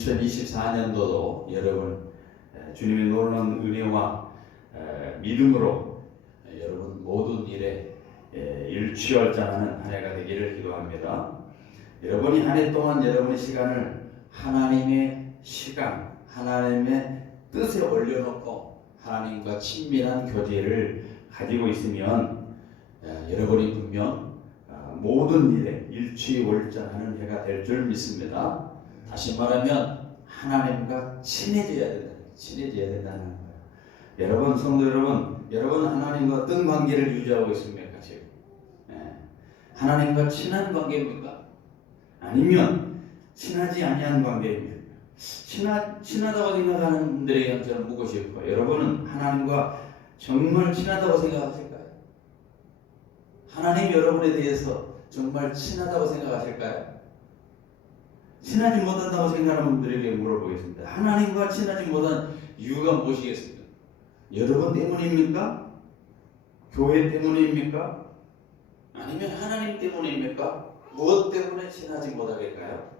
2024년도도 여러분 주님의 놀라운 은혜와 믿음으로 여러분 모든 일에 일취월장하는 한 해가 되기를 기도합니다. 여러분이 한 해 동안 여러분의 시간을 하나님의 시간, 하나님의 뜻에 올려놓고 하나님과 친밀한 교제를 가지고 있으면 여러분이 분명 모든 일에 일취월장하는 해가 될 줄 믿습니다. 다시 말하면 하나님과 친해져야 된다는 거예요. 여러분, 성도 여러분 하나님과 어떤 관계를 유지하고 있습니까? 지금 하나님과 친한 관계입니까? 아니면 친하지 아니한 관계입니까? 친하다고 생각하는 분들에게 저는 묻고 싶어요. 여러분은 하나님과 정말 친하다고 생각하실까요? 하나님 여러분에 대해서 정말 친하다고 생각하실까요? 친하지 못한다고 생각하는 분들에게 물어보겠습니다. 하나님과 친하지 못한 이유가 무엇이겠습니까? 여러분 때문입니까? 교회 때문입니까? 아니면 하나님 때문입니까? 무엇 때문에 친하지 못하겠까요?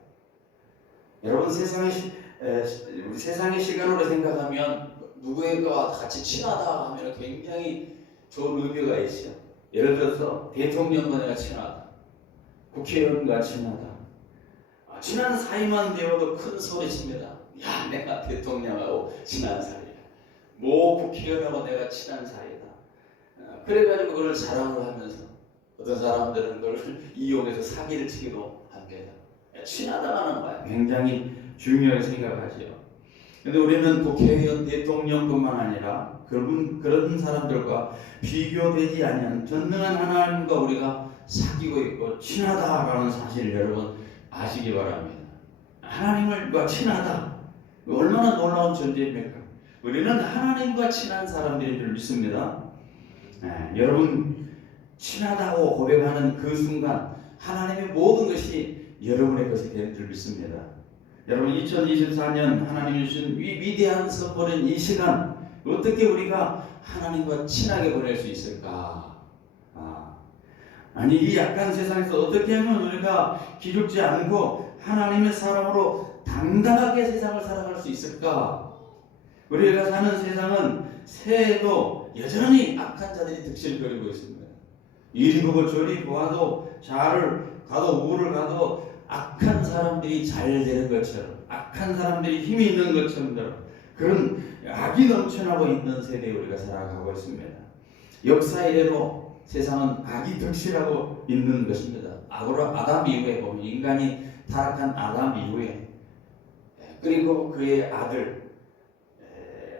여러분 세상의 시간으로 생각하면 누구에게와 같이 친하다 하면 굉장히 좋은 의미가 있어요. 예를 들어서 대통령과 내가 친하다, 국회의원과 친하다. 친한 사이만 되어도 큰 소리칩니다. 야, 내가 대통령하고 친한 사이야. 모 국회의원하고 내가 친한 사이다. 그래가지고 그걸 자랑을 하면서 어떤 사람들은 그걸 이용해서 사기를 치기도 합니다. 친하다는 거야. 굉장히 중요하게 생각하죠. 근데 우리는 국회의원, 대통령뿐만 아니라 그런 사람들과 비교되지 않는 전능한 하나님과 우리가 사귀고 있고 친하다라는 사실을 여러분 아시기 바랍니다. 하나님과 친하다. 얼마나 놀라운 존재입니까? 우리는 하나님과 친한 사람들인 줄 믿습니다. 여러분 친하다고 고백하는 그 순간 하나님의 모든 것이 여러분의 것이 되는 줄 믿습니다. 여러분 2024년 하나님이 주신 위대한 선물인 이 시간 어떻게 우리가 하나님과 친하게 보낼 수 있을까? 아니 이 약한 세상에서 어떻게 하면 우리가 기죽지 않고 하나님의 사람으로 당당하게 세상을 살아갈 수 있을까? 우리가 사는 세상은 새해에도 여전히 악한 자들이 득실거리고 있습니다. 이리 보고 저리 보아도 좌를 가도 우를 가도 악한 사람들이 잘 되는 것처럼, 악한 사람들이 힘이 있는 것처럼 그런 악이 넘쳐나고 있는 세대에 우리가 살아가고 있습니다. 역사 이래로 세상은 악이 득실하고 있는 것입니다. 아담 이후에 보면 인간이 타락한 아담 이후에 그리고 그의 아들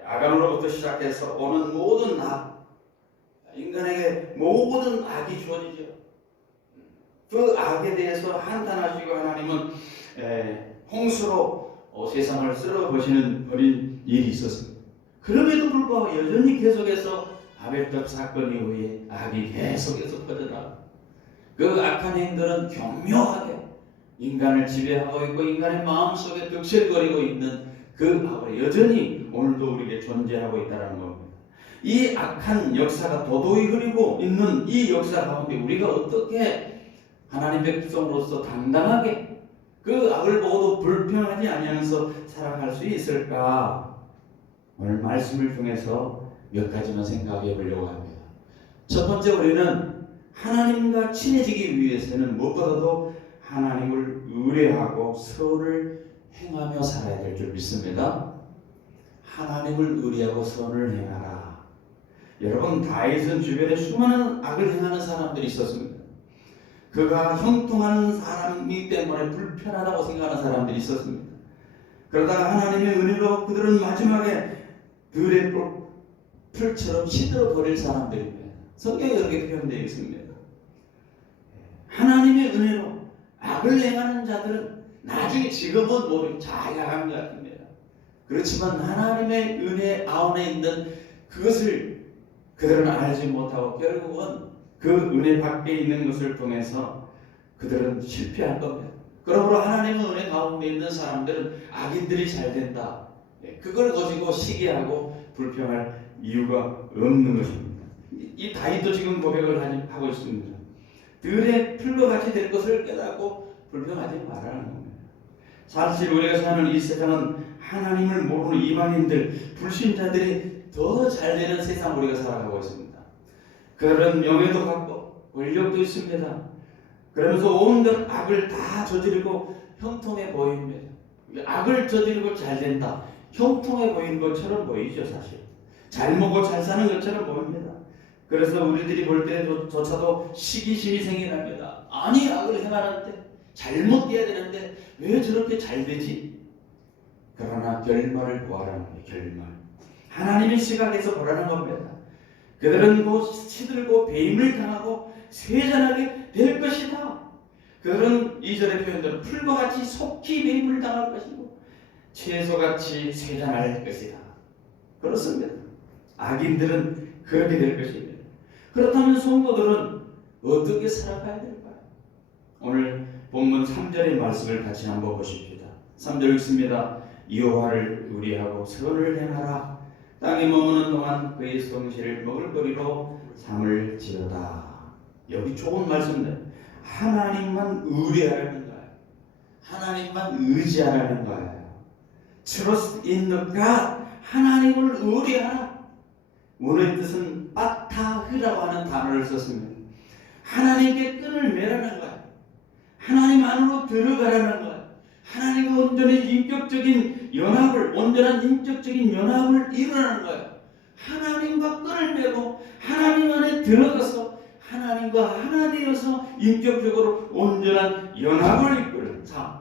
아간으로부터 시작해서 오는 모든 악, 인간에게 모든 악이 주어지죠. 그 악에 대해서 한탄하시고 하나님은 홍수로 세상을 쓸어버리는 일이 있었습니다. 그럼에도 불구하고 여전히 계속해서 아벨탑 사건 이후에 악이 계속해서 퍼져나가고 그 악한 행들은 교묘하게 인간을 지배하고 있고 인간의 마음속에 득실거리고 있는 그 악을 여전히 오늘도 우리에게 존재하고 있다는 겁니다. 이 악한 역사가 도도히 흐르고 있는 이 역사 가운데 우리가 어떻게 하나님 백성으로서 당당하게 그 악을 보고도 불평하지 아니하면서 살아갈 수 있을까? 오늘 말씀을 통해서 몇 가지만 생각해 보려고 합니다. 첫 번째, 우리는 하나님과 친해지기 위해서는 무엇보다도 하나님을 의뢰하고 선을 행하며 살아야 될 줄 믿습니다. 하나님을 의뢰하고 선을 행하라. 여러분 다윗은 주변에 수많은 악을 행하는 사람들이 있었습니다. 그가 형통하는 사람이기 때문에 불편하다고 생각하는 사람들이 있었습니다. 그러다가 하나님의 은혜로 그들은 마지막에 들의 풀처럼 시들어 버릴 사람들입니다. 성경에 그렇게 표현되어 있습니다. 하나님의 은혜로 악을 행하는 자들은 나중에 지금은 모두 자야한 것 같습니다. 그렇지만 하나님의 은혜 안에 있는 그것을 그들은 알지 못하고 결국은 그 은혜 밖에 있는 것을 통해서 그들은 실패할 겁니다. 그러므로 하나님의 은혜 가운데 있는 사람들은 악인들이 잘 된다. 그걸 가지고 시기하고 불평할 이유가 없는 것입니다. 이 다윗도 지금 고백을 하고 있습니다. 들의 풀과 같이 될 것을 깨닫고 불평하지 말라는 겁니다. 사실 우리가 사는 이 세상은 하나님을 모르는 이방인들, 불신자들이 더 잘 되는 세상 우리가 살아가고 있습니다. 그런 명예도 갖고 권력도 있습니다. 그러면서 온갖 악을 다 저지르고 형통해 보입니다. 악을 저지르고 잘 된다, 형통해 보이는 것처럼 보이죠. 사실 잘 먹고 잘 사는 것처럼 보입니다. 그래서 우리들이 볼 때조차도 시기심이 생겨납니다. 아니, 악을 행하는데 잘못해야 되는데 왜 저렇게 잘 되지? 그러나 결말을 보아라는 거예요. 결말. 하나님의 시각에서 보라는 겁니다. 그들은 곧 시들고 배임을 당하고 쇠잔하게 될 것이다. 그들은 이절의 표현대로 풀과 같이 속히 배임을 당할 것이고 채소같이 쇠잔할 것이다. 그렇습니다. 악인들은 그렇게 될 것입니다. 그렇다면 성도들은 어떻게 살아가야 될까요? 오늘 본문 3절의 말씀을 같이 한번 보십시다. 3절 읽습니다. 여호와를 의뢰하고 선을 행하라. 땅에 머무는 동안 그의 성실을 먹을거리로 삼을지어다. 여기 좋은 말씀입니다. 하나님만 의뢰하라는 거예요. 하나님만 의지하라는 거예요. Trust in the God. 하나님을 의뢰하라. 원어의 뜻은 빠타흐라고 하는 단어를 썼습니다. 하나님께 끈을 매라는 거예요. 하나님 안으로 들어가라는 거예요. 하나님과 온전히 인격적인 연합을, 온전한 인격적인 연합을 이루라는 거예요. 하나님과 끈을 매고 하나님 안에 들어가서 하나님과 하나 되어서 인격적으로 온전한 연합을 이끌는 삶.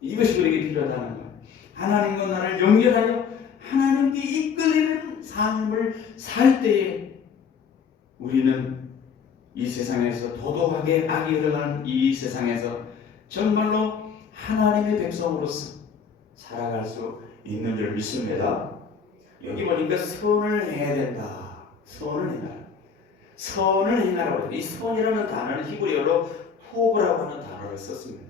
이것이 우리에게 필요하다는 거예요. 하나님과 나를 연결하여 하나님께 이끌리는 삶을 살 때에 우리는 이 세상에서 도덕하게 악이 흘러가는 이 세상에서 정말로 하나님의 백성으로서 살아갈 수 있는 줄 믿습니다. 여기 보니까 선을 해야 된다. 선을 행하라. 선을 행하라고. 이 선이라는 단어는 히브리어로 토브라고 하는 단어를 썼습니다.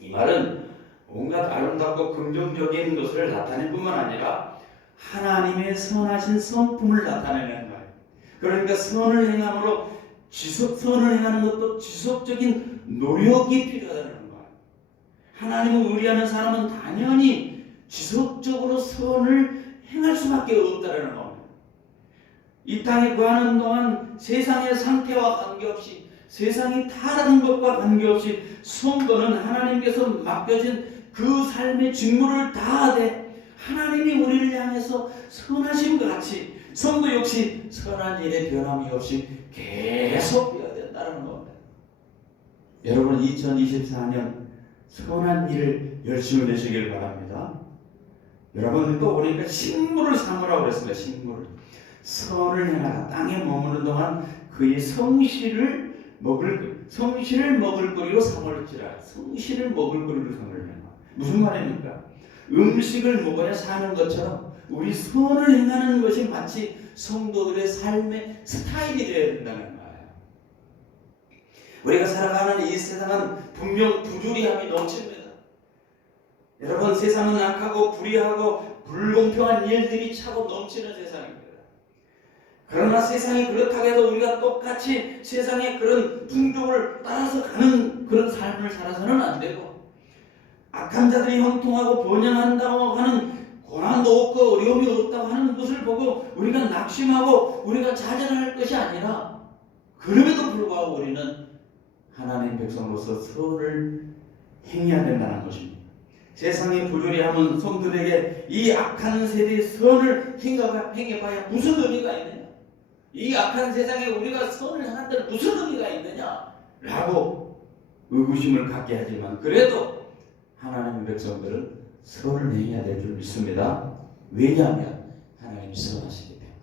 이 말은 온갖 아름답고 긍정적인 것을 나타낼 뿐만 아니라 하나님의 선하신 성품을 나타내는 거예요. 그러니까 선을 행함으로 선을 행하는 것도 지속적인 노력이 필요하다는 거예요. 하나님을 의뢰하는 사람은 당연히 지속적으로 선을 행할 수밖에 없다는 겁니다. 이 땅에 거하는 동안 세상의 상태와 관계없이, 세상이 타락한 것과 관계없이 성도는 하나님께서 맡겨진 그 삶의 직무를 다하되 하나님이 우리를 향해서 선하심과 같이 성도 역시 선한 일에 변함이 없이 계속 해야 된다는 겁니다. 여러분 2024년 선한 일을 열심히 내시길 바랍니다. 여러분 또 보니까 식물을 삼으라고 그랬습니다. 식물을. 선을 행하라. 땅에 머무는 동안 그의 성실을 먹을 거리로 삼을지라. 성실을 먹을 거리로 삼으라. 무슨 말입니까? 음식을 먹어야 사는 것처럼 우리 선을 행하는 것이 마치 성도들의 삶의 스타일이 되어야 된다는 거예요. 우리가 살아가는 이 세상은 분명 부조리함이 넘칩니다. 여러분 세상은 악하고 불의하고 불공평한 일들이 차고 넘치는 세상입니다. 그러나 세상이 그렇다고 해도 우리가 똑같이 세상의 그런 풍조를 따라서 가는 그런 삶을 살아서는 안 되고 악한 자들이 형통하고 번영한다고 하는 고난도 없고 어려움이 없다고 하는 것을 보고 우리가 낙심하고 우리가 좌절할 것이 아니라 그럼에도 불구하고 우리는 하나님 백성으로서 선을 행해야 된다는 것입니다. 세상의 부조리함은 성도들에게 이 악한 세대의 선을 행해봐야 무슨 의미가 있느냐? 이 악한 세상에 우리가 선을 하는데 무슨 의미가 있느냐? 라고 의구심을 갖게 하지만 그래도 하나님의 백성들은 선을 행해야 될 줄 믿습니다. 왜냐하면 하나님이 선하시기 때문에.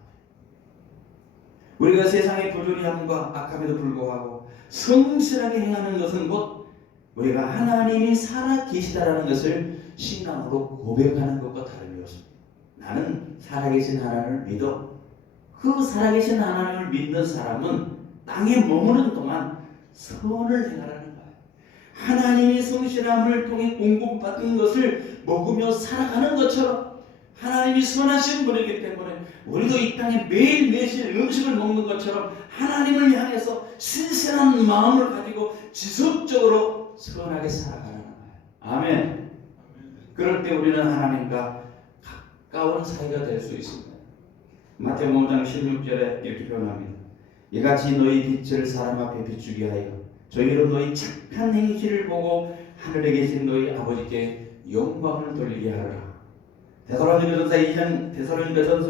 우리가 세상의 부조리함과 악함에도 불구하고 성실하게 행하는 것은 곧 우리가 하나님이 살아계시다라는 것을 신앙으로 고백하는 것과 다름이 없습니다. 나는 살아계신 하나님을 믿어. 그 살아계신 하나님을 믿는 사람은 땅에 머무는 동안 선을 행하라는 거예요. 하나님이 성실함을 통해 공급받은 것을 먹으며 살아가는 것처럼 하나님이 선하신 분이기 때문에 우리도 이 땅에 매일매일 음식을 먹는 것처럼 하나님을 향해서 신선한 마음을 가지고 지속적으로 선하게 살아가는 거예요. 아멘. 그럴 때 우리는 하나님과 가까운 사이가 될 수 있습니다. 마태복음 5장 16절에 이렇게 표현합니다. 이같이 너희 빛을 사람 앞에 비추게 하여 저희로 너희 착한 행실을 보고 하늘에 계신 너희 아버지께 영광을 돌리게 하라. 데살로니가전서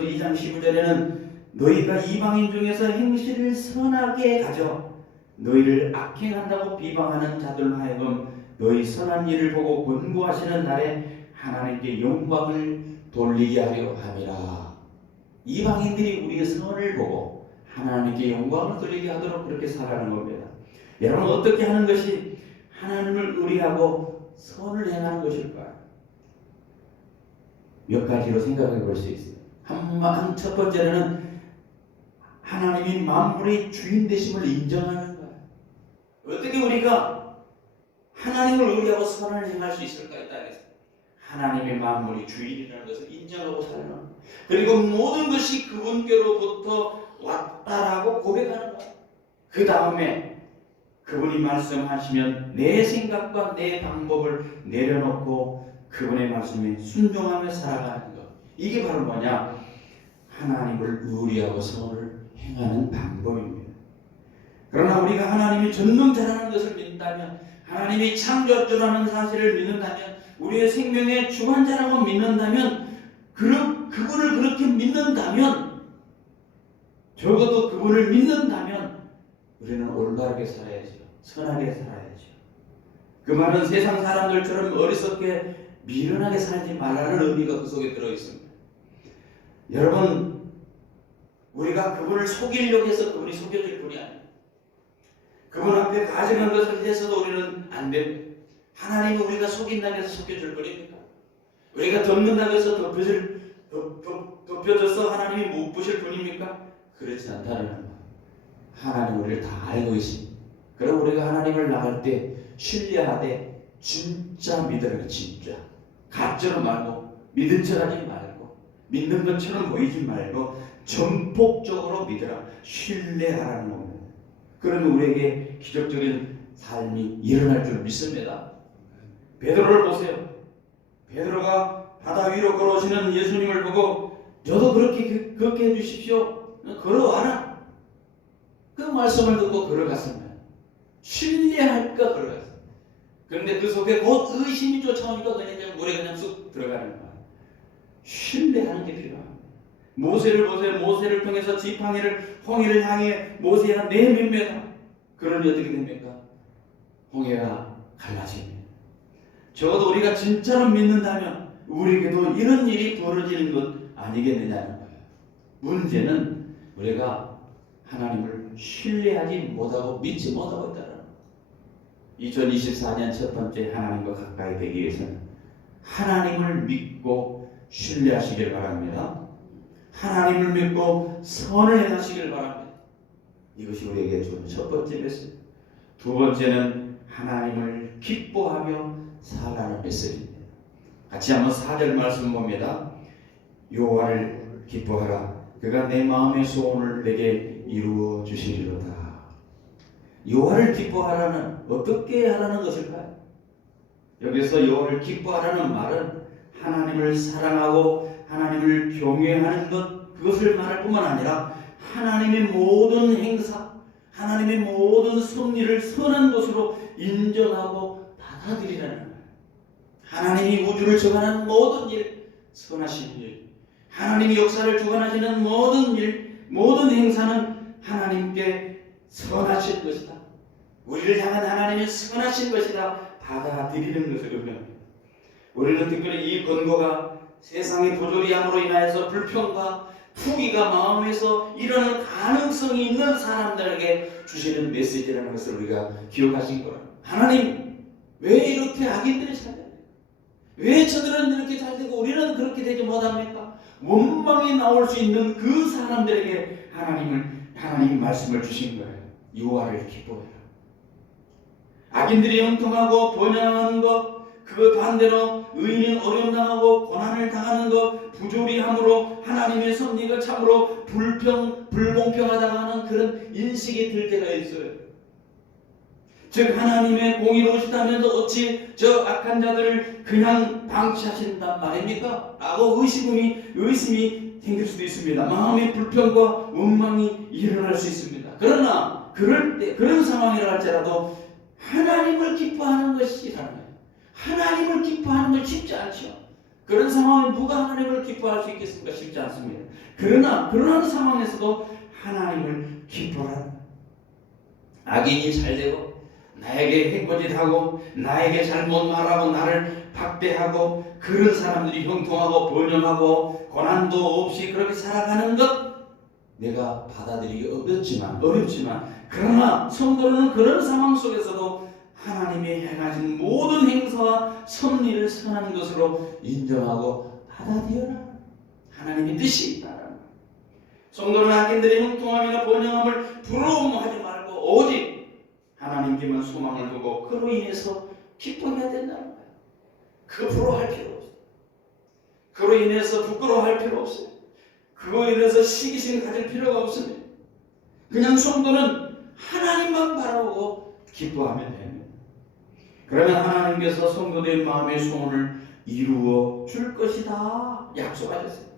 2장 15절에는 너희가 이방인 중에서 행실을 선하게 가져 너희를 악행한다고 비방하는 자들로 하여금 너희 선한 일을 보고 권고하시는 날에 하나님께 영광을 돌리게 하려 함이라. 이방인들이 우리의 선을 보고 하나님께 영광을 돌리게 하도록 그렇게 살아가는 겁니다. 여러분, 어떻게 하는 것이 하나님을 의리하고 선을 행하는 것일까요? 몇 가지로 생각해 볼 수 있어요. 첫 번째는 하나님이 만물의 주인 되심을 인정하는 거예요. 어떻게 우리가 하나님을 의리하고 선을 행할 수 있을까? 이 땅에서 하나님의 만물의 주인이라는 것을 인정하고 살는 거예요. 그리고 모든 것이 그분께로부터 왔다라고 고백하는 거예요. 그 다음에 그분이 말씀하시면 내 생각과 내 방법을 내려놓고 그분의 말씀에 순종하며 살아가는 것. 이게 바로 뭐냐? 하나님을 의리하고 선을 행하는 방법입니다. 그러나 우리가 하나님이 전능자라는 것을 믿는다면, 하나님이 창조주라는 사실을 믿는다면, 우리의 생명의 주관자라고 믿는다면, 그분을 그렇게 믿는다면, 적어도 그분을 믿는다면 우리는 올바르게 살아야죠. 선하게 살아야죠. 그 말은 세상 사람들처럼 어리석게 미련하게 살지 말라는 의미가 그 속에 들어있습니다. 여러분, 우리가 그분을 속이려고 해서 그분이 속여줄 분이 아니에요. 그분 앞에 가증한 것을 해서도 우리는 안 됩니다. 하나님이 우리가 속인다고 해서 속여줄 분입니까? 우리가 덮는다고 해서 덮여져서 하나님이 못 보실 분입니까? 그렇지 않다는 거예요. 하나님 우리를 다 알고 있습니다. 그럼 우리가 하나님을 나갈 때 신뢰하되 진짜 믿으라. 진짜 가짜로 말고, 믿은 척하지 말고, 믿는 것처럼 보이지 말고 전폭적으로 믿으라. 신뢰하라는 겁니다. 그러면 우리에게 기적적인 삶이 일어날 줄 믿습니다. 베드로를 보세요. 베드로가 바다 위로 걸어오시는 예수님을 보고 저도 그렇게 해주십시오. 걸어와라. 그 말씀을 듣고 걸어갔습니다. 신뢰할까 걸어갔습니다. 그런데 그 속에 곧 의심이 쫓아오니까 그냥 물에 그냥 쑥 들어가는 거예요. 신뢰하는 게 필요합니다. 모세를 보세요. 모세를 통해서 지팡이를 홍해를 향해 모세가 내밉니다. 그러니 어떻게 됩니까? 홍해가 갈라집니다. 적어도 우리가 진짜로 믿는다면 우리에게도 이런 일이 벌어지는 것 아니겠느냐는 거예요. 문제는 우리가 하나님을 신뢰하지 못하고 믿지 못하고 있다는 거예요. 2024년 첫 번째 하나님과 가까이 되기 위해서는 하나님을 믿고 신뢰하시길 바랍니다. 하나님을 믿고 선을 행하시길 바랍니다. 이것이 우리에게 주는 첫 번째 메시지. 두 번째는 하나님을 기뻐하며 살아가는 메시지입니다. 같이 한번 4절 말씀 봅니다. 여호와를 기뻐하라. 그가 내 마음의 소원을 내게 이루어 주시리로다. 여호와를 기뻐하라는 어떻게 하라는 것일까요? 여기서 여호와를 기뻐하라는 말은 하나님을 사랑하고 하나님을 경외하는 것, 그것을 말할 뿐만 아니라 하나님의 모든 행사, 하나님의 모든 섭리를 선한 것으로 인정하고 받아들이라는 거예요. 하나님이 우주를 주관하는 모든 일, 선하신 일, 하나님이 역사를 주관하시는 모든 일, 모든 행사는 하나님께 선하신 것이다. 우리를 향한 하나님의 선하신 것이다. 받아들이는 것을 의미합니다. 우리는 특별히 이 권고가 세상의 부조리함으로 인하여서 불평과 투기가 마음에서 일어날 가능성이 있는 사람들에게 주시는 메시지라는 것을 우리가 기억하신 거예요. 하나님, 왜 이렇게 악인들이 잘 됩니까? 왜 저들은 이렇게 잘 되고 우리는 그렇게 되지 못합니까? 원망이 나올 수 있는 그 사람들에게 하나님 말씀을 주신 거예요. 여호와를 기뻐해라. 악인들이 형통하고 번영하는 것, 그 반대로 의인은 어려움 당하고 고난을 당하는 것, 부조리함으로 하나님의 섭리가 참으로 불공평하다고 하는 그런 인식이 들 때가 있어요. 즉 하나님의 공의로우시다면서 어찌 저 악한 자들을 그냥 방치하신단 말입니까? 라고 의심이 생길 수도 있습니다. 마음의 불평과 원망이 일어날 수 있습니다. 그러나 그럴 때 그런 상황이라 할지라도 하나님을 기뻐하는 것이 사랑해요. 하나님을 기뻐하는 건 쉽지 않죠. 그런 상황에 누가 하나님을 기뻐할 수 있겠습니까? 쉽지 않습니다. 그러나 그러한 상황에서도 하나님을 기뻐하라. 악인이 잘되고 나에게 해코짓하고 나에게 잘못 말하고 나를 박대하고 그런 사람들이 형통하고 번영하고 고난도 없이 그렇게 살아가는 것 내가 받아들이기 어렵지만 그러나 성도는 그런 상황 속에서도 하나님이 행하신 모든 행사와 섭리를 선한 것으로 인정하고 받아들여라. 하나님의 뜻이 있다라는 것. 성도는 악인들의 형통함이나 번영함을 부러워하지 말고 오직 하나님께만 소망을 두고 그로 인해서 기뻐해야 된다는 거예요. 그 부러워할 필요 없어요. 그로 인해서 부끄러워할 필요 없어요. 그로 인해서 시기심 가질 필요가 없습니다. 그냥 성도는 하나님만 바라보고 기뻐하면 됩니다. 그러면 하나님께서 성도들의 마음의 소원을 이루어 줄 것이다 약속하셨어요.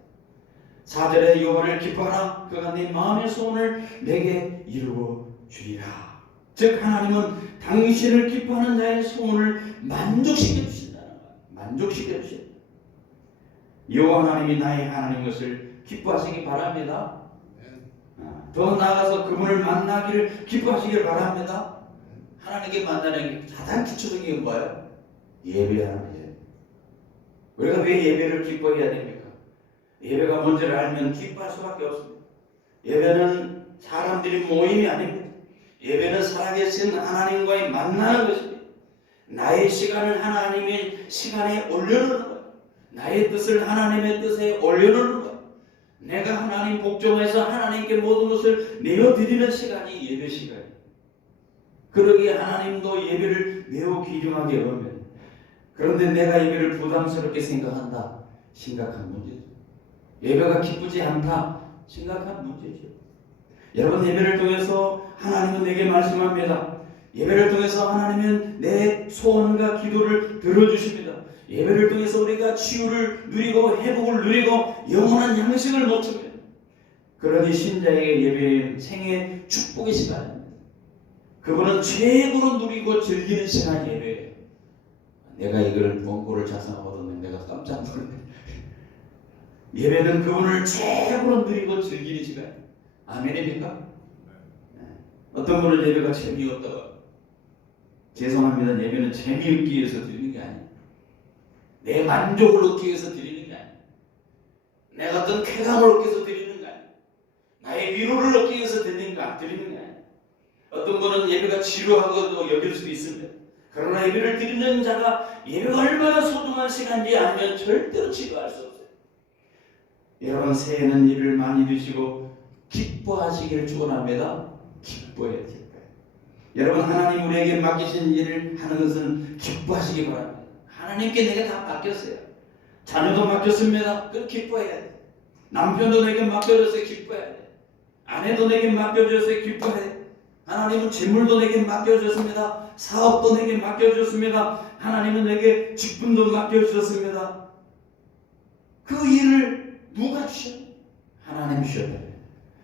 4절에 여호와를 기뻐하라 그가 네 마음의 소원을 내게 이루어 주리라. 즉 하나님은 당신을 기뻐하는 자의 소원을 만족시켜 주신다는 거예요. 만족시켜 주신다. 여호와 하나님이 나의 하나님 것을 기뻐하시기 바랍니다. 더 나아가서 그분을 만나기를 기뻐하시길 바랍니다. 하나님께 만나는 게 가장 기초적인 게 뭐예요? 예배하는 거예요. 우리가 왜 예배를 기뻐해야 됩니까? 예배가 뭔지를 알면 기뻐할 수밖에 없습니다. 예배는 사람들이 모임이 아닙니다. 예배는 살아계신 하나님과의 만나는 것입니다. 나의 시간을 하나님의 시간에 올려놓는 거예요. 나의 뜻을 하나님의 뜻에 올려놓는 거예요. 내가 하나님 복종해서 하나님께 모든 것을 내어드리는 시간이 예배 시간이에요. 그러기에 하나님도 예배를 매우 귀중하게 여깁니다. 그런데 내가 예배를 부담스럽게 생각한다. 심각한 문제죠. 예배가 기쁘지 않다. 심각한 문제죠. 여러분 예배를 통해서 하나님은 내게 말씀합니다. 예배를 통해서 하나님은 내 소원과 기도를 들어주십니다. 예배를 통해서 우리가 치유를 누리고 회복을 누리고 영원한 양식을 놓칩니다. 그러니 신자에게 예배는 생애 축복의 시간입니다. 그분은 최고로 누리고 즐기는 시간이 예배예요. 내가 이걸 원고를 작성하거든요. 내가 깜짝 놀랐네. 예배는 그분을 최고로 누리고 즐기는 시간. 아멘입니까? 네. 어떤 분은 예배가 재미없다가 죄송합니다. 예배는 재미있기 위해서 드리는 게 아니에요. 내 만족을 얻기 위해서 드리는 게 아니에요. 내가 어떤 쾌감을 얻기 위해서 드리는 게 아니에요. 나의 위로를 얻기 위해서 드리는 게 아니에요. 어떤 분은 예배가 지루하고 여길 수도 있습니다. 그러나 예배를 드리는 자가 예배가 얼마나 소중한 시간인지 알면 절대로 지루할 수 없어요. 여러분 새해는 일을 많이 드시고 기뻐하시기를 축원합니다. 기뻐해야 될 거예요. 여러분 하나님 우리에게 맡기신 일을 하는 것은 기뻐하시기 바랍니다. 하나님께 내게 다 맡겼어요. 자녀도 맡겼습니다. 그럼 기뻐해야 돼요. 남편도 내게 맡겨줬어요. 기뻐해야 돼요. 아내도 내게 맡겨줬어요. 기뻐해야 돼요. 하나님은 재물도 내게 맡겨주셨습니다. 사업도 내게 맡겨주셨습니다. 하나님은 내게 직분도 맡겨주셨습니다. 그 일을 누가 주셨나요? 하나님이 주셨나요?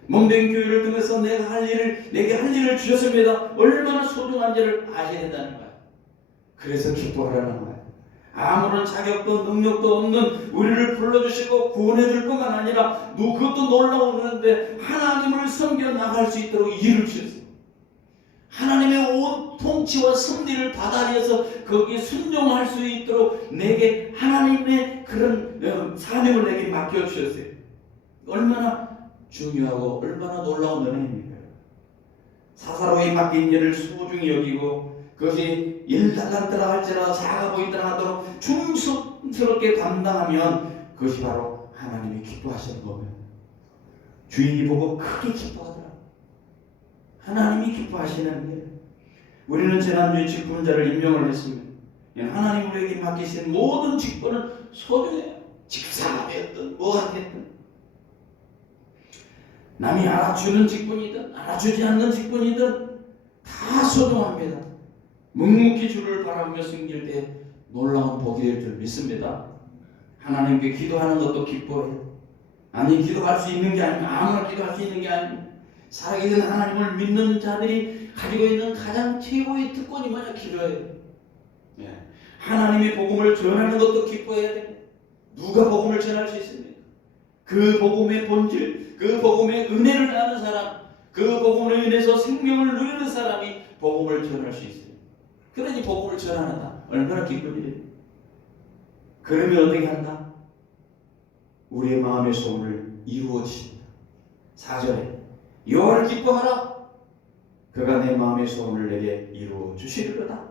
몸된 교회를 통해서 내게 할 일을 주셨습니다. 얼마나 소중한지를 아셔야 된다는 거예요. 그래서 기뻐하라는 거예요. 아무런 자격도 능력도 없는 우리를 불러주시고 구원해줄 뿐만 아니라 그것도 놀라우는데 하나님을 섬겨 나갈 수 있도록 일을 주셨어요. 하나님의 온 통치와 섭리를 받아들여서 거기에 순종할 수 있도록 내게 하나님의 그런 사명을 내게 맡겨주셨어요. 얼마나 중요하고 얼마나 놀라운 은혜입니까? 사사로이 맡긴 일을 소중히 여기고 그것이 일달란트라 할지라도 작아 보이더라 하도록 충성스럽게 감당하면 그것이 바로 하나님이 기뻐하시는 겁니다. 주인이 보고 크게 기뻐하더라. 하나님이 기뻐하시는 일. 우리는 지난주에 직분자를 임명을 했습니다. 하나님 우리에게 맡기신 모든 직분은 소중해요. 집사람이었든 뭐가 됐든 남이 알아주는 직분이든 알아주지 않는 직분이든 다 소중합니다. 묵묵히 주를 바라보며 숨길 때 놀라운 복이 될 줄 믿습니다. 하나님께 기도하는 것도 기뻐해요. 아니, 기도할 수 있는 게 아니면 아무나 기도할 수 있는 게 아니면 살아계신 하나님을 믿는 자들이 가지고 있는 가장 최고의 특권이 뭐냐? 기도예요. 예. 하나님의 복음을 전하는 것도 기뻐해야 됩니다. 누가 복음을 전할 수 있습니까? 그 복음의 본질, 그 복음의 은혜를 아는 사람, 그 복음으로 인해서 생명을 누리는 사람이 복음을 전할 수 있어요. 그러니 복음을 전하는다. 얼마나 기쁜 일이에요. 그러면 어떻게 한다? 우리의 마음의 소원을 이루어진다. 4절에 여호와를 기뻐하라. 그가 내 마음의 소원을 내게 이루어 주시리로다.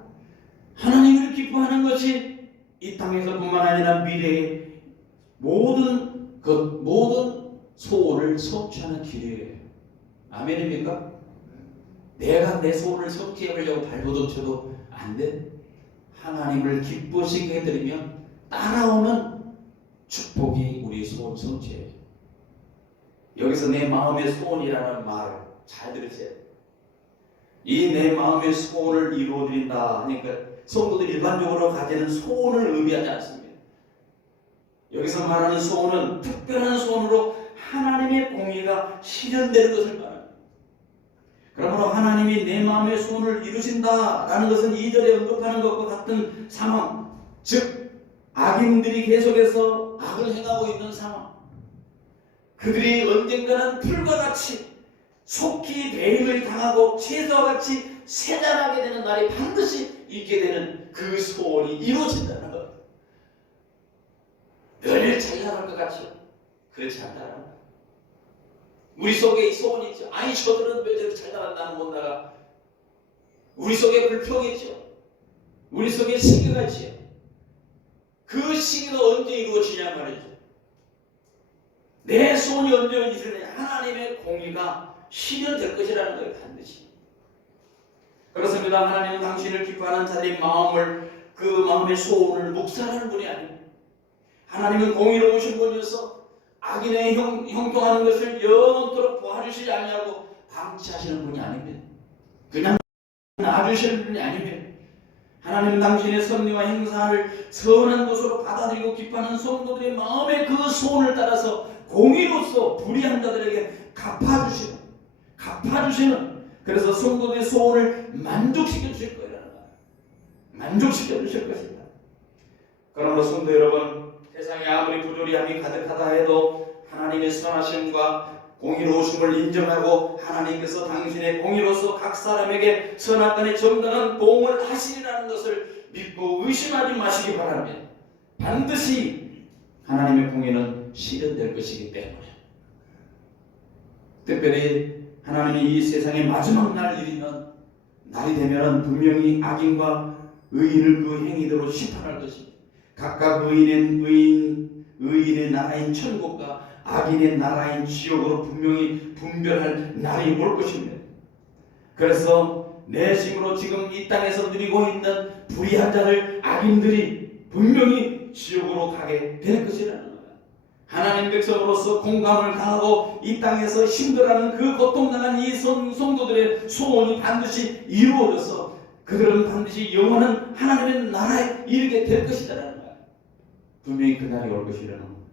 하나님을 기뻐하는 것이 이 땅에서뿐만 아니라 미래의 모든 소원을 성취하는 길이에요. 아멘입니까? 내가 내 소원을 성취해보려고 발버둥 쳐도 안 돼. 하나님을 기쁘시게 해드리면 따라오는 축복이 우리 소원 성취예요. 여기서 내 마음의 소원이라는 말을 잘 들으세요. 이 내 마음의 소원을 이루어드린다 하니까 성도들이 일반적으로 가지는 소원을 의미하지 않습니다. 여기서 말하는 소원은 특별한 소원으로 하나님의 공의가 실현되는 것을 말합니다. 그러므로 하나님이 내 마음의 소원을 이루신다라는 것은 2절에 언급하는 것과 같은 상황, 즉 악인들이 계속해서 악을 행하고 있는 상황, 그들이 언젠가는 풀과 같이 속히 배임을 당하고 채소와 같이 쇠잔하게 되는 날이 반드시 있게 되는 그 소원이 이루어진다는 것. 늘 잘 나갈 것 같죠? 그렇지 않다는 것. 우리 속에 이 소원이 있죠. 아니, 저들은 왜 저렇게 잘 나간다, 나는 못 나가. 우리 속에 불평이 있죠. 우리 속에 시기가 있죠. 그 시기가 언제 이루어지냐 말이죠. 내 소원이 언제 이루어지냐. 하나님의 공의가 실현될 것이라는 거예요. 반드시. 그렇습니다. 하나님은 당신을 기뻐하는 자들의 마음을, 그 마음의 소원을 묵살하는 분이 아닙니다. 하나님은 공의로우신 분이어서 악인의 형통하는 것을 영원토록 보아주시지 않냐고 방치하시는 분이 아닙니다. 그냥 놔주시는 분이 아닙니다. 하나님은 당신의 섭리와 행사를 선한 것으로 받아들이고 기뻐하는 성도들의 마음의 그 소원을 따라서 공의로서 불의한 자들에게 갚아주시는, 그래서 성도들의 소원을 만족시켜 주실 거예요. 만족시켜 주실 것입니다. 그러므로 성도 여러분, 세상에 아무리 부조리함이 가득하다 해도 하나님의 선하심과 공의로우심을 인정하고 하나님께서 당신의 공의로서 각 사람에게 선악간의 정당한 보응을 하시리라는 것을 믿고 의심하지 마시기 바랍니다. 반드시 하나님의 공의는 실현될 것이기 때문에, 특별히 하나님이 이 세상의 마지막 날이 되면 분명히 악인과 의인을 그 행위대로 심판할 것입니다. 각각 의인의 나라인 천국과 악인의 나라인 지옥으로 분명히 분별할 날이 올 것입니다. 그래서 내 힘으로 지금 이 땅에서 누리고 있는 불의한 자들, 악인들이 분명히 지옥으로 가게 될 것이라는 거예요. 하나님 백성으로서 공감을 당하고 이 땅에서 힘들어하는 그 고통당한 이 성도들의 소원이 반드시 이루어져서 그들은 반드시 영원한 하나님의 나라에 이르게 될 것이라는 거예요. 분명히 그날이 올 것이라는 겁니다.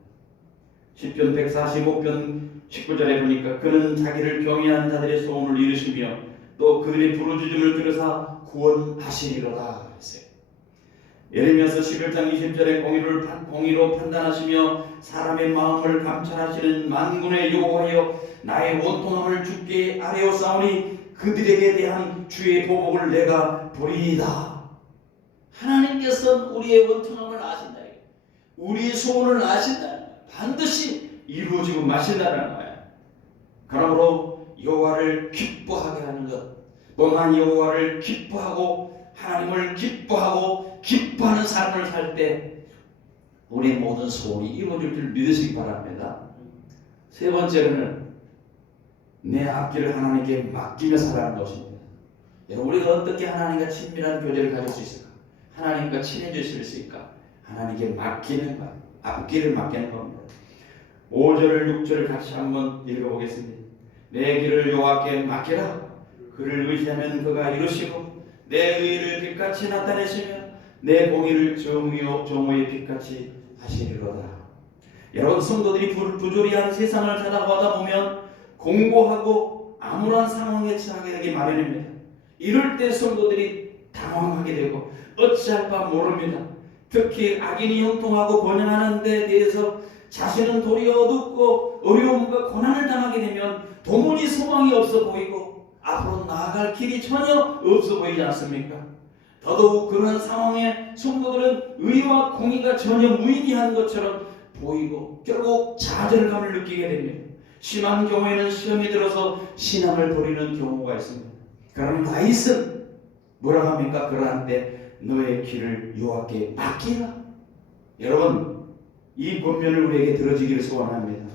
시편 145편 19절에 보니까 그는 자기를 경외하는 자들의 소원을 이루시며 또 그들의 부르짖음을 들으사 구원하시리로다 했어요. 예레미야서 11장 20절에 공의로 판단하시며 사람의 마음을 감찰하시는 만군의 여호와여 나의 원통함을 주께 아뢰었사오니 그들에게 대한 주의 보복을 내가 보리이다. 하나님께서는 우리의 원통함을 아신다. 우리의 소원을 아신다. 반드시 이루어지고 마신다는 거예요. 그러므로 여호와를 기뻐하게 하는 것, 멍한 여호와를 기뻐하고 하나님을 기뻐하고 기뻐하는 삶을 살 때 우리의 모든 소원이 이루어질 줄 믿으시기 바랍니다. 세 번째로는 내 앞길을 하나님께 맡기며 살아가는 것입니다. 여러분, 우리가 어떻게 하나님과 친밀한 교제를 가질 수 있을까? 하나님과 친해질 수 있을까? 하나님께 맡기는 것, 앞길을 맡기는 겁니다. 5절을 6절을 같이 한번 읽어보겠습니다. 내 길을 여호와께 맡기라. 그를 의지하면 그가 이루시고 내 의를 빛같이 나타내시며 내 공의를 정오의 빛같이 하시리로다. 여러분, 성도들이 부조리한 세상을 살아가다 보면 공고하고 암울한 상황에 처하게 되기 마련입니다. 이럴 때 성도들이 당황하게 되고 어찌할 바 모릅니다. 특히 악인이 형통하고 번영하는 데 대해서 자신은 도리어 어둡고 어려움과 고난을 당하게 되면 도무지 소망이 없어 보이고 앞으로 나아갈 길이 전혀 없어 보이지 않습니까? 더더욱 그러한 상황에 성도들은 의와 공의가 전혀 무의미한 것처럼 보이고 결국 좌절감을 느끼게 됩니다. 심한 경우에는 시험이 들어서 신앙을 버리는 경우가 있습니다. 그러나 다윗은 뭐라고 합니까? 그러한 때 너의 길을 여호와께 맡기라. 여러분, 이 권면을 우리에게 들어주기를 소원합니다.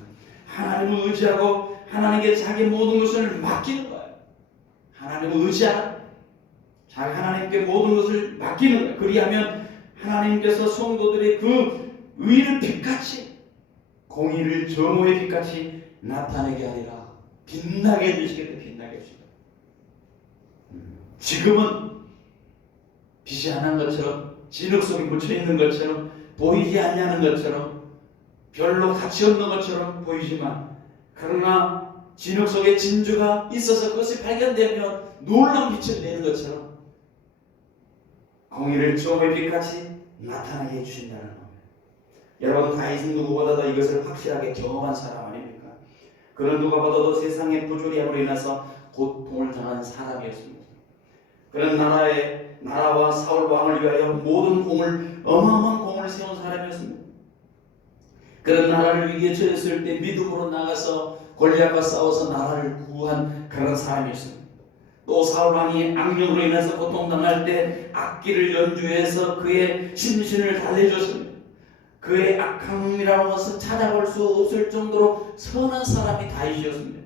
하나님을 의지하고 하나님께 자기 모든 것을 맡기는 거예요. 하나님을 의지하라. 하나님께 모든 것을 맡기는 거예요. 그리하면 하나님께서 성도들의 그 의를 빛같이, 공의를 정오의 빛같이 나타내게 하리라. 빛나게 해주시겠다. 빛나게 해주시겠다. 지금은 빛이 안 난 것처럼, 진흙 속에 묻혀 있는 것처럼, 보이지 않냐는 것처럼, 별로 가치 없는 것처럼 보이지만, 그러나 진흙 속에 진주가 있어서 그것이 발견되면 놀라운 빛을 내는 것처럼 공의를 정오의 빛같이 나타나게 해주신다는 겁니다. 여러분, 다윗은 누구보다도 이것을 확실하게 경험한 사람 아닙니까? 그는 누가 봐도 세상의 부조리함으로 인해서 고통을 당한 사람이었습니다. 그는 나라와 사울 왕을 위하여 모든 어마어마한 공을 세운 사람이었습니다. 그런 나라를 위기에 처했을 때 믿음으로 나가서 골리앗과 싸워서 나라를 구한 그런 사람이었습니다. 또 사울 왕이 악령으로 인해서 고통당할 때 악기를 연주해서 그의 심신을 달래줬습니다. 그의 악함이라는 것은 찾아볼 수 없을 정도로 선한 사람이 다윗이었습니다.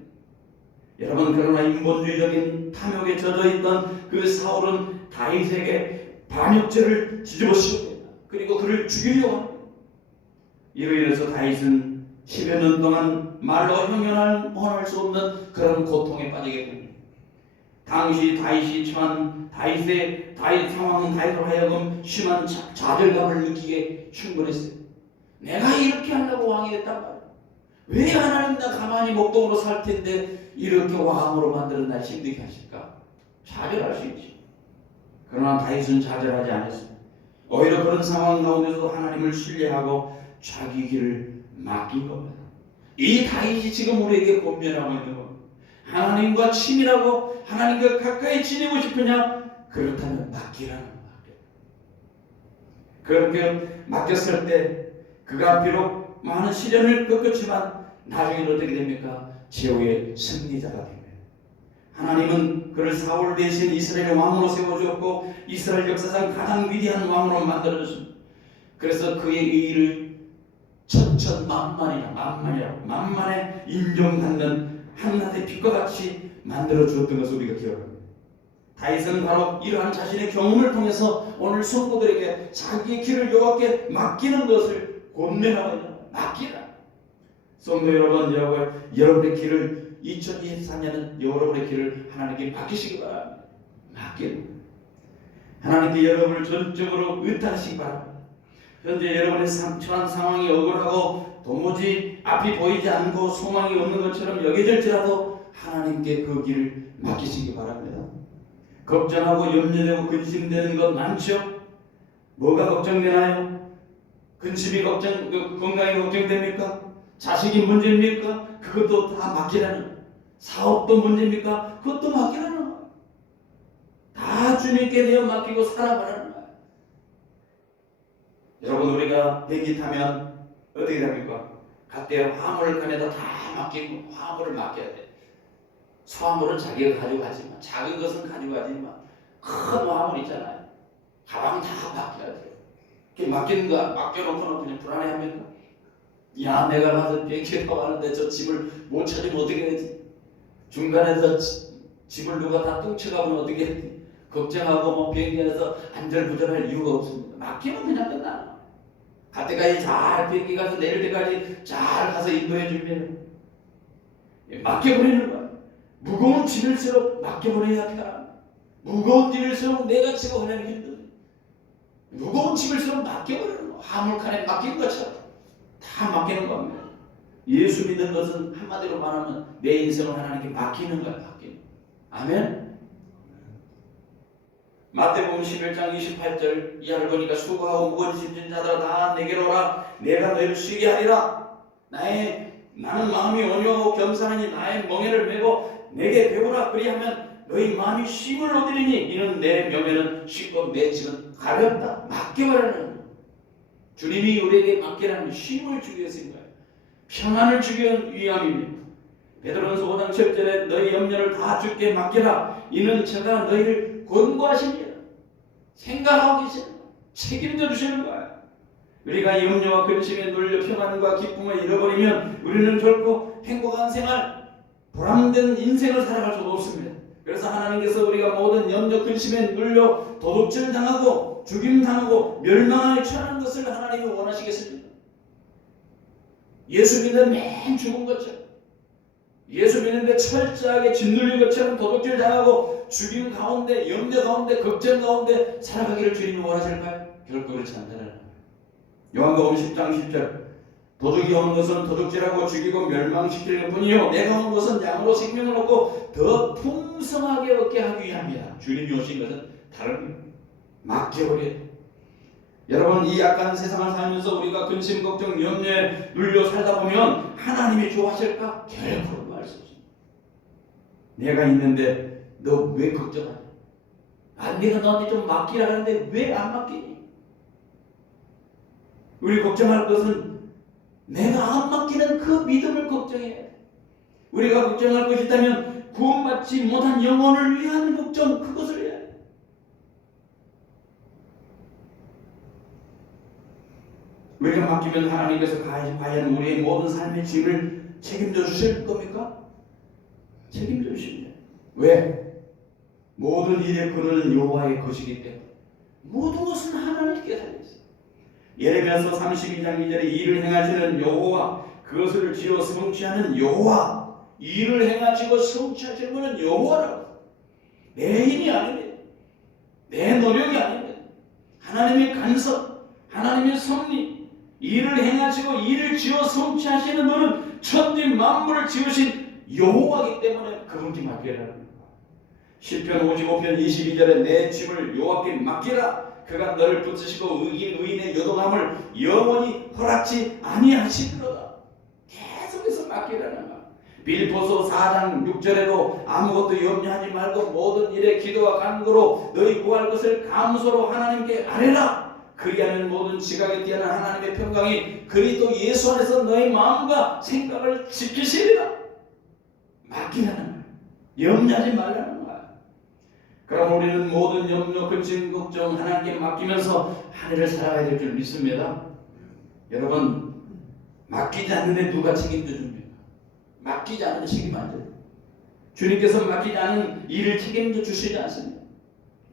여러분, 그러나 인본주의적인 탐욕에 젖어있던 그 사울은 다윗에게 반역죄를 뒤집어 씌웁니다. 그리고 그를 죽이려고 합니다. 이로 인해서 다윗은 10여 년 동안 말로 형용할 수 없는 그런 고통에 빠지게 됩니다. 당시 다윗이 처한 다윗 상황은 다윗으로 하여금 심한 좌절감을 느끼게 충분했어요. 내가 이렇게 하려고 왕이 됐단 말이야. 왜 하나님 나 가만히 목동으로 살 텐데 이렇게 왕으로 만들어 날 힘들게 하실까? 좌절할 수 있지. 그러나 다윗은 좌절하지 않았습니다. 오히려 그런 상황 가운데서도 하나님을 신뢰하고 자기 길을 맡긴 겁니다. 이 다윗이 지금 우리에게 권면하고 있는 겁니다. 하나님과 친밀하고 하나님과 가까이 지내고 싶으냐? 그렇다면 맡기라는 거예요. 그렇게 맡겼을 때 그가 비록 많은 시련을 겪었지만 나중에는 어떻게 됩니까? 최후의 승리자가 됩니다. 하나님은 그를 사울 대신 이스라엘 왕으로 세워주었고 이스라엘 역사상 가장 위대한 왕으로 만들어줬습니다. 그래서 그의 의의를 만만에 인정받는 한낮의 빛과 같이 만들어 주었던 것을 우리가 기억합니다. 다윗은 바로 이러한 자신의 경험을 통해서 오늘 성도들에게 자기의 길을 여호와께 맡기는 것을 권면하고 있는 거예요. 맡기라. 성도 여러분, 여러분의 길을 2023년은 여러분의 길을 하나님께 맡기시기 바랍니다. 맡기는 하나님께 여러분을 전적으로 의탁하시기 바랍니다. 현재 여러분의 처한 상황이 억울하고 도무지 앞이 보이지 않고 소망이 없는 것처럼 여겨질지라도 하나님께 그 길을 맡기시기 바랍니다. 걱정하고 염려되고 근심되는 것 많죠? 뭐가 걱정되나요? 근심이 건강이 걱정됩니까? 자식이 문제입니까? 그것도 다 맡기라는. 사업도 문제입니까? 그것도 맡기라는 거예요. 다 주님께 내어 맡기고 살아가라는 거예요. 여러분, 우리가 비행기 타면 어떻게 됩니까? 그때 화물칸에다 다 맡기고 화물을 맡겨야 돼. 소화물은 자기가 가져가지만 작은 것은 가져가지만 큰 화물 있잖아요. 가방 다 맡겨야 돼요. 맡겨놓고는 그냥 불안해합니까? 야, 내가 가서 비행기 타고 가는데 저 집을 못 찾으면 어떻게 되지? 중간에서 집을 누가 다 뚱쳐가면 어떻게 되지? 걱정하고 비행기 안에서 안절부절할 이유가 없습니다. 맡기면 그냥 끝나는 거예요. 갈 때까지 잘 비행기 가서 내릴 때까지 잘 가서 인도해 주면 맡겨버리는 거예요. 무거운 짐일수록 맡겨버려야 합니다. 무거운 짐일수록 내가 지고 하려면 힘들어요. 무거운 짐일수록 맡겨버리는 거. 화물칸에 맡긴 것처럼 다 맡기는 겁니다. 예수 믿는 것은 한마디로 말하면 내 인생을 하나님께 맡기는 거야. 맡기는 거. 아멘. 마태복음 11장 28절 이하를 보니까 수고하고 무거운 짐진 자들아 다 내게로 오라 내가 너희를 쉬게 하리라. 나는 마음이 온유하고 겸손하니 나의 멍에를 메고 내게 배우라. 그리하면 너희 마음이 쉼을 얻으리니 이는 내 멍에는 쉽고 내 짐은 가볍다. 맡겨버리는 주님이 우리에게 맡기라는 쉼을 주기 위해서인 거예요. 평안을 주기 위함입니다. 베드로전서 5장 7절에 너희 염려를 다 주께 맡기라. 이는 제가 너희를 권고하십니다. 생각하고 계시는 거예요. 책임져 주시는 거예요. 우리가 염려와 근심에 눌려 평안과 기쁨을 잃어버리면 우리는 결코 행복한 생활, 보람된 인생을 살아갈 수가 없습니다. 그래서 하나님께서 우리가 모든 염려 근심에 눌려 도둑질 당하고 죽임 당하고 멸망에 처하는 것을 하나님이 원하시겠습니다. 예수 믿는 맨 죽은 것처럼, 예수 믿는데 철저하게 짓눌린 것처럼 도둑질 당하고 죽임 가운데, 염려 가운데, 걱정 가운데 살아가기를 주님이 원하실까요? 결코 그렇지 않다는 거예요. 요한복음 10장 10절 도둑이 오는 것은 도둑질하고 죽이고 멸망시키는 뿐이요 내가 온 것은 양으로 생명을 얻고 더 풍성하게 얻게 하기 위함이다. 주님이 오신 것은 다른 맡겨버려요. 여러분 이 약한 세상을 살면서 우리가 근심, 걱정, 염려에 눌려 살다 보면 하나님이 좋아하실까? 결코 할 수 없습니다. 내가 있는데 너 왜 걱정하냐? 내가 너한테 좀 맡기라 하는데 왜 안 맡기니? 우리 걱정할 것은 내가 안 맡기는 그 믿음을 걱정해야 돼. 우리가 걱정할 것이 있다면 구원받지 못한 영혼을 위한 걱정, 그것을 해야 돼. 우리가 맡기면 하나님께서 과연 우리의 모든 삶의 짐을 책임져 주실 겁니까? 책임져 주십니다. 왜? 모든 일의 근원은 여호와의 것이기 때문에 모든 것은 하나님께 달려있어요. 예레미야서 32장 2절에 일을 행하시는 여호와, 그것을 지어 성취하는 여호와, 일을 행하시고 성취하시는 분은 여호와라고. 내 힘이 아닙니다. 내 노력이 아닙니다. 하나님의 간섭, 하나님의 섭리, 일을 행하시고 일을 지어 성취하시는 분은 천지 만물을 지으신 여호와이기 때문에 그분께 맡기라는 거예요. 시편 55편 22절에 내 짐을 여호와께 맡기라. 그가 너를 붙드시고 의인의 요동함을 영원히 허락지 아니하시리로다. 계속해서 맡기라는 거야. 빌립보서 4장 6절에도 아무것도 염려하지 말고 모든 일에 기도와 간구로 너희 구할 것을 감소로 하나님께 아뢰라. 그리하면 모든 지각에 뛰어난 하나님의 평강이 그리스도 예수 안에서 너희 마음과 생각을 지키시리라. 맡기라는 거야. 염려하지 말라는 거야. 그럼 우리는 모든 염려, 근심, 걱정 하나님께 맡기면서 한 해를 살아가야 될 줄 믿습니다. 여러분, 맡기지 않는데 누가 책임져 줍니까? 맡기지 않으면 책임 안 져요. 주님께서 맡기지 않은 일을 책임져 주시지 않습니다.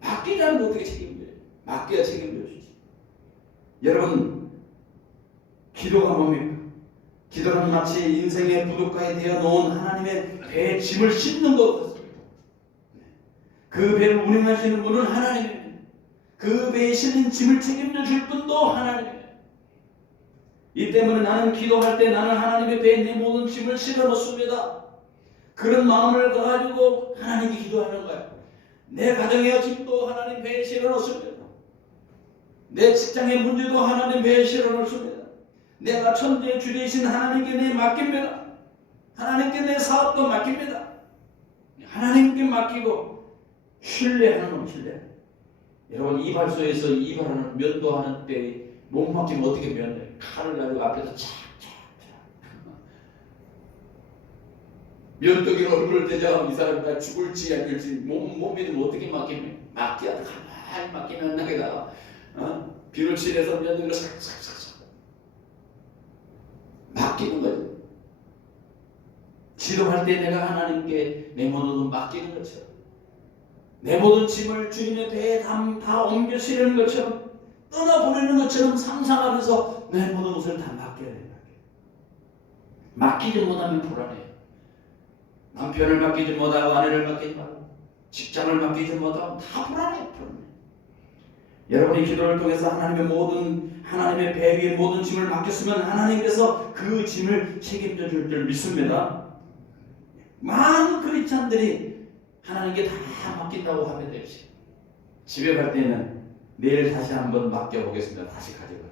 맡기지 않으면 어떻게 책임져요? 맡겨야 책임져 주시지. 여러분, 기도가 뭡니까? 기도는 마치 인생의 부둣가에 대어 놓은 하나님의 배에 짐을 싣는 것 같습니다. 그 배를 운행하시는 분은 하나님입니다. 그 배에 실린 짐을 책임져 줄 분도 하나님입니다. 이 때문에 나는 기도할 때 나는 하나님의 배에 내 모든 짐을 실어 놓습니다. 그런 마음을 가지고 하나님께 기도하는 거예요. 내 가정의 짐도 하나님 배에 실어 놓습니다. 내 직장의 문제도 하나님 배에 실어 놓습니다. 내가 천지의 주 되신 하나님께 내 맡깁니다. 하나님께 내 사업도 맡깁니다. 하나님께 맡기고 신뢰하는 놈 신뢰. 여러분 이발소에서 이발하는 면도하는 때 못 맡기면 어떻게 면도해? 칼을 가지고 앞에서 착착착 면도기로 얼굴을 대자하면 이 사람이 다 죽을지 안 죽을지 못 믿으면 어떻게 맡기면? 맡겨야 가만히 맡기면 나게다가 비를 칠해서 면도기로 싹싹싹싹 맡기는 거죠. 기도할 때 내가 하나님께 내 모든 맡기는 것처럼 내 모든 짐을 주님의 배에 다 옮겨 실는 것처럼 떠나보내는 것처럼 상상하면서 내 모든 것을 다 맡겨야 된다. 맡기지 못하면 불안해요. 남편을 맡기지 못하고 아내를 맡기지 말고 직장을 맡기지 못하면 다 불안해. 여러분이 기도를 통해서 하나님의 배 위에 모든 짐을 맡겼으면 하나님께서 그 짐을 책임져 줄 줄 믿습니다. 많은 크리스찬들이 하나님께 다 맡긴다고 하면 됩시다. 집에 갈 때는 내일 다시 한번 맡겨보겠습니다. 다시 가져가요.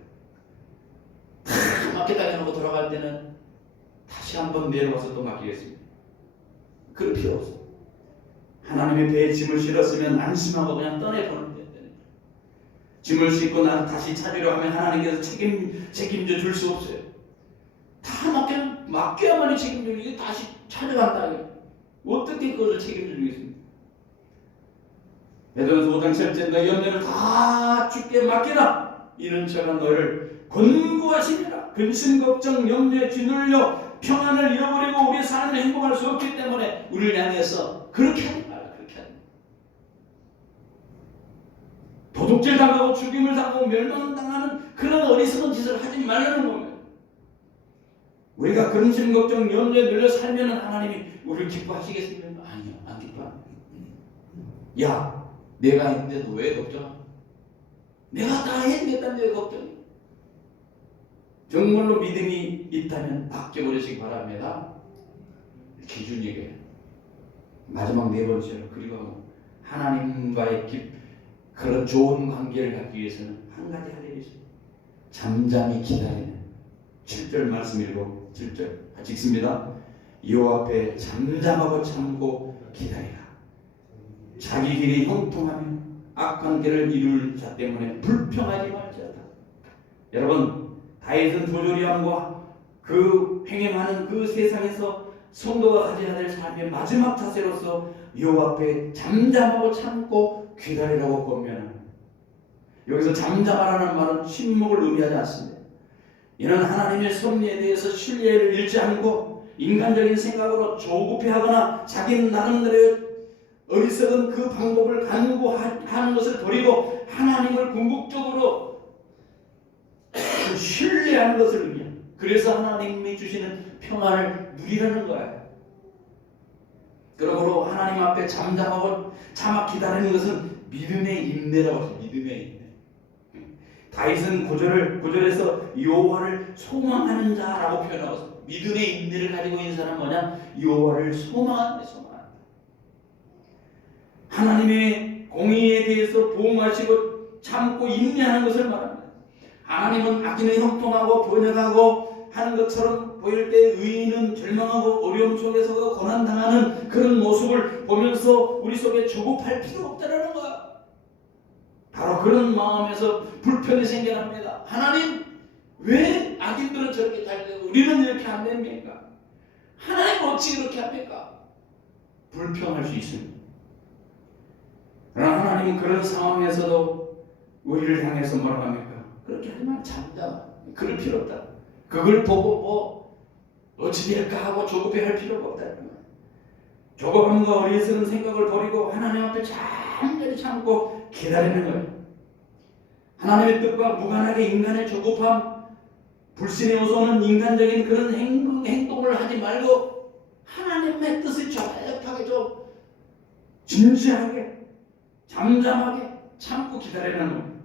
다 맡겼다 해놓고 돌아갈 때는 다시 한번 내려와서 또 맡기겠습니다. 그럴 필요 없어요. 하나님의 배에 짐을 실었으면 안심하고 그냥 떠내보는 거예요. 짐을 싣고 나서 다시 찾으려 하면 하나님께서 책임져 줄 수 없어요. 다 맡겨야만이 책임져 주고 다시 찾아간다. 어떻게 그것을 책임져 주겠습니까? 베드로전서 5장 7절 너희 염려를 다 주께 맡기라. 이는 저가 너를 권고하시니라. 근심 걱정 염려에 짓눌려 평안을 잃어버리고 우리의 삶을 행복할 수 없기 때문에 우리를 향해서 그렇게 하지 말라. 그렇게 하지 말라. 도둑질 당하고 죽임을 당하고 멸망당하는 그런 어리석은 짓을 하지 말라는 겁니다. 우리가 근심 걱정 염려에 눌려 살면 하나님이 우리를 기뻐하시겠습니까? 아니요, 안 기뻐합니다. 야, 내가 있는데도 왜 걱정하냐? 내가 다 해주겠다는데 왜 걱정해? 정말로 믿음이 있다면 맡겨버리시기 바랍니다. 기준이게 마지막 네 번째로 그리고 하나님과의 그런 좋은 관계를 갖기 위해서는 한 가지 할 일이 있습니다. 잠잠히 기다리는 7절 말씀 읽고 7절 같이 읽습니다. 여호와 앞에 잠잠하고 참고 기다리라. 자기 길이 형통하며 악한 길을 이룰 자 때문에 불평하지 말지어다. 여러분, 다윗은 부조리함과 그 횡행하는 그 세상에서 성도가 가져야 될 삶의 마지막 자세로서 여호와 앞에 잠잠하고 참고 기다리라고 권면합니다. 여기서 잠잠하라는 말은 침묵을 의미하지 않습니다. 이는 하나님의 섭리에 대해서 신뢰를 잃지 않고 인간적인 생각으로 조급해하거나 자기 나름대로의 어리석은 그 방법을 간구하는 것을 버리고 하나님을 궁극적으로 신뢰하는 것을 의미합니다. 그래서 하나님이 주시는 평안을 누리라는 거예요. 그러므로 하나님 앞에 잠잠하고 참아 기다리는 것은 믿음의 인내라고 해요. 믿음의 인내. 다윗은 9절에서 여호와를 소망하는 자라고 표현하고 있습니다. 믿음의 인내를 가지고 있는 사람은 뭐냐? 여호와를 소망한다. 하나님의 공의에 대해서 보응하시고 참고 인내하는 것을 말합니다. 하나님은 악인을 형통하고 번역하고 하는 것처럼 보일 때 의인은 절망하고 어려움 속에서 고난당하는 그런 모습을 보면서 우리 속에 조급할 필요 없다는 거야. 바로 그런 마음에서 불편이 생겨납니다. 하나님, 왜 악인들은 저렇게 잘 되고 우리는 이렇게 안 됩니까? 하나님 어찌 그렇게 합니까? 불평할 수 있습니다. 그러나 하나님은 그런 상황에서도 우리를 향해서 뭐라고 합니까? 그렇게 하지만 잠잠. 그럴 필요 없다. 그걸 보고 어찌 될까 하고 조급해할 필요가 없다. 조급함과 어리석은 생각을 버리고 하나님 앞에 잠잠히 참고 기다리는 거예요. 하나님의 뜻과 무관하게 인간의 조급함, 불신에 오서는 인간적인 그런 행동을 하지 말고 하나님의 뜻을 조급하게 좀 진지하게 잠잠하게 참고 기다리는 거예요.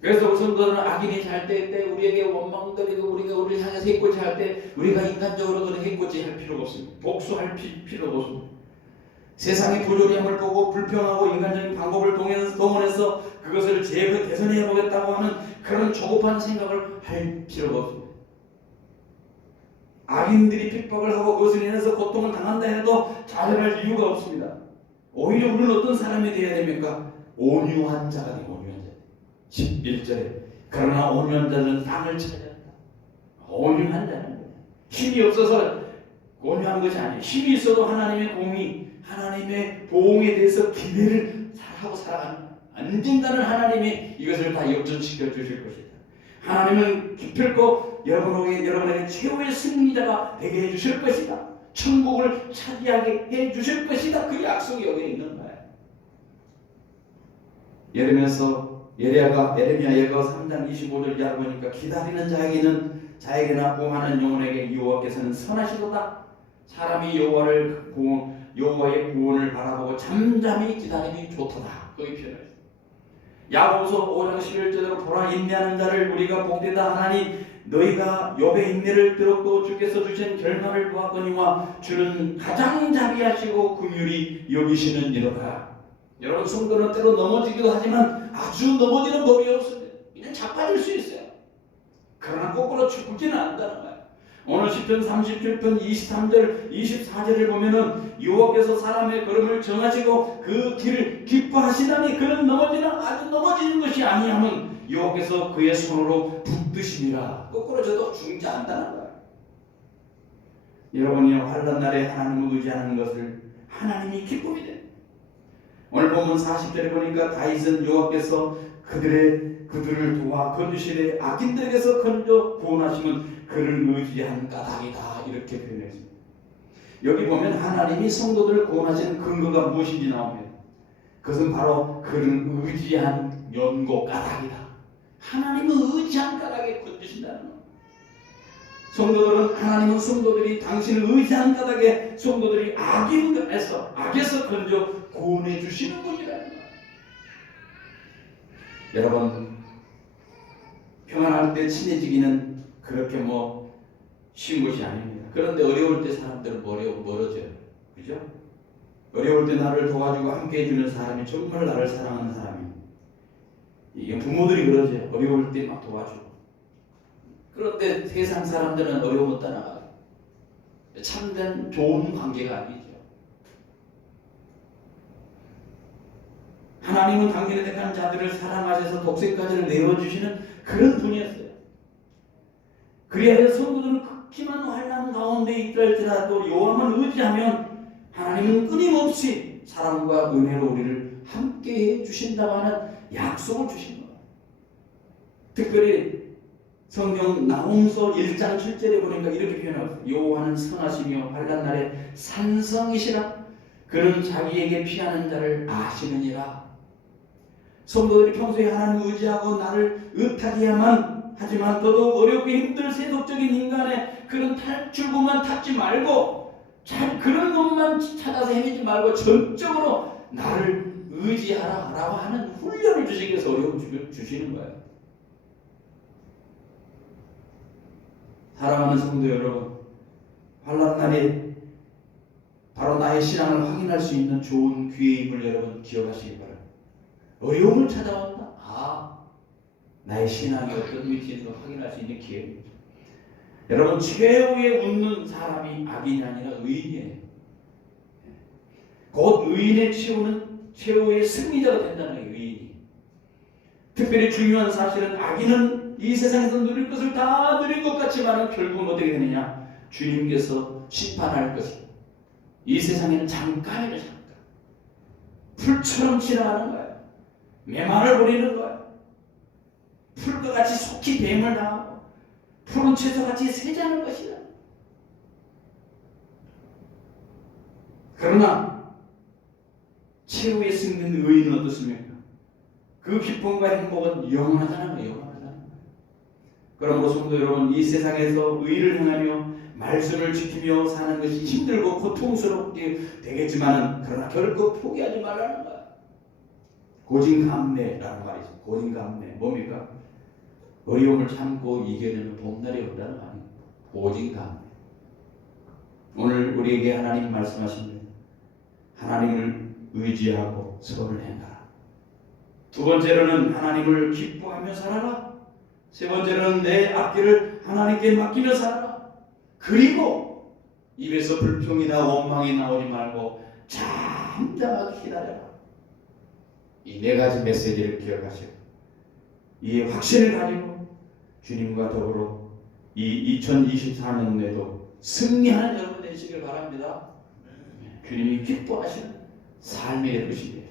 그래서 우선들은 악인이 잘 때 우리에게 원망들이고 우리를 향해서 해코지 할 때 우리가 인간적으로 그런 해코지 할 필요가 없습니다. 복수할 필요가 없습니다. 세상의 부조리함을 보고 불평하고 인간적인 방법을 동원해서 그것을 개선해 보겠다고 하는 그런 조급한 생각을 할 필요가 없습니다. 악인들이 핍박을 하고 그것을 인해서 고통을 당한다 해도 좌절할 이유가 없습니다. 오히려 우리는 어떤 사람이 되어야 됩니까? 온유한 자가 되고 온유한 자. 11절에 그러나 온유한 자는 땅을 차지한다. 온유한 자는 힘이 없어서 온유한 것이 아니에요. 힘이 있어도 하나님의 공의, 하나님의 보응에 대해서 기대를 하고 살아가는 안 된다는 하나님이 이것을 다 역전시켜 주실 것이다. 하나님은 기필코 여러분에게 최후의 승리자가 되게 해주실 것이다. 천국을 차지하게 해주실 것이다. 그 약속이 여기에 있는 거예요. 예레미야 예가 3장 25절 이하를 보니까 기다리는 자에게나 보호하는 영혼에게 여호와께서는 선하시도다. 사람이 여호와를 여호와의 구원을 바라보고 잠잠히 기다림이 좋도다. 거기 표현을. 야고보서 5장 11절대로 보라 인내하는 자를 우리가 복되다 하나니 너희가 욥의 인내를 들었고 주께서 주신 결말을 보았거니와 주는 가장 자비하시고 긍휼히 여기시는 이로다. 여러분 성도는 때로 넘어지기도 하지만 아주 넘어지는 법이 없습니다. 그냥 자빠질 수 있어요. 그러나 거꾸로 죽지는 않는다는 거예요. 오늘 시편 37편 23절 24절을 보면은 여호와께서 사람의 걸음을 정하시고 그 길을 기뻐하시다니 그는 아주 넘어지는 것이 아니하면 여호와께서 그의 손으로 붙드시니라. 거꾸로 저도 죽지 않는다는 거예요. 여러분이요 환난 날에 하나님을 의지하는 것을 하나님이 기쁨이 됩니다. 오늘 본문 40절에 보니까 다윗은 여호와께서 그들을 도와 건주시되 악인들에게서 건져 구원하시면 그를 의지한 까닭이다. 이렇게 표현했습니다. 여기 보면 하나님이 성도들을 구원하시는 근거가 무엇인지 나옵니다. 그것은 바로 그를 의지한 연고 까닭이다. 하나님을 의지한 까닭에 건주신다는 것. 성도들은 하나님은 성도들이 당신을 의지한 까닭에 성도들이 악에서 건져 구원해 주시는 분이라는 것. 여러분 평안할 때 친해지기는 그렇게 쉬운 것이 아닙니다. 그런데 어려울 때 사람들은 멀어져요. 그죠? 어려울 때 나를 도와주고 함께 해주는 사람이 정말 나를 사랑하는 사람입니다. 이게 부모들이 그러죠. 어려울 때 막 도와주고. 그런데 세상 사람들은 어려움을 떠나가요. 참된 좋은 관계가 아니죠. 하나님은 당신의 택한 자들을 사랑하셔서 독생까지를 내어주시는 그런 분이었어요. 그리하여 성도들은 극심한 환난 가운데 있더라도 여호와만 의지하면 하나님은 끊임없이 사랑과 은혜로 우리를 함께해 주신다고 하는 약속을 주신 거예요. 특별히 성경 나홈서 1장 7절에 보니까 이렇게 표현하고 여호와는 선하시며 환난 날에 산성이시라. 그는 자기에게 피하는 자를 아시느니라. 성도들이 평소에 하나님 의지하고 나를 의탁해야만 하지만 더더욱 어렵고 힘들 세속적인 인간의 그런 탈출구만 탔지 말고 그런 것만 찾아서 헤매지 말고 전적으로 나를 의지하라라고 하는 훈련을 주시기 위해서 어려움을 주시는 거예요. 사랑하는 성도 여러분, 환난 날에 바로 나의 신앙을 확인할 수 있는 좋은 기회임을 여러분 기억하시기 바랍니다. 어려움을 찾아온다. 나의 신앙이 어떤 위치인지 확인할 수 있는 기회입니다. 여러분 최후에 웃는 사람이 악인이 아니라 의인이에요. 곧 의인의 최후의 승리자가 된다는 거예요. 의인이. 특별히 중요한 사실은 악인은 이 세상에서 누릴 것을 다 누린 것 같지만 결국은 어떻게 되느냐? 주님께서 심판할 것입니다. 이 세상에는 잠깐이에요. 잠깐. 풀처럼 지나가는 거예요. 메마를 부리는 거예요. 풀과 같이 속히 뱀을 당하고 푸른 채소같이 세자는 것이다. 그러나 최후의 승리는 의인은 어떻습니까? 그 기쁨과 행복은 영원하다는 거예요. 영원하다는 거예요. 그러므로 성도 여러분, 이 세상에서 의를 행하며 말씀을 지키며 사는 것이 힘들고 고통스럽게 되겠지만 그러나 결코 포기하지 말라는 거예요. 고진감래라는 말이 있어요. 고진감래 뭡니까? 어려움을 참고 이겨내는 봄날이 온다는 말이에요. 고진감래. 오늘 우리에게 하나님 말씀하십니다. 하나님을 의지하고 선을 행하라. 두 번째로는 하나님을 기뻐하며 살아라. 세 번째로는 내 앞길을 하나님께 맡기며 살아라. 그리고 입에서 불평이나 원망이 나오지 말고 잠잠하게 기다려라. 이 네 가지 메시지를 기억하시고 이 확신을 가지고 주님과 더불어 이 2024년에도 승리하는 여러분 되시길 바랍니다. 주님이 기뻐하시는 삶이 될 것입니다.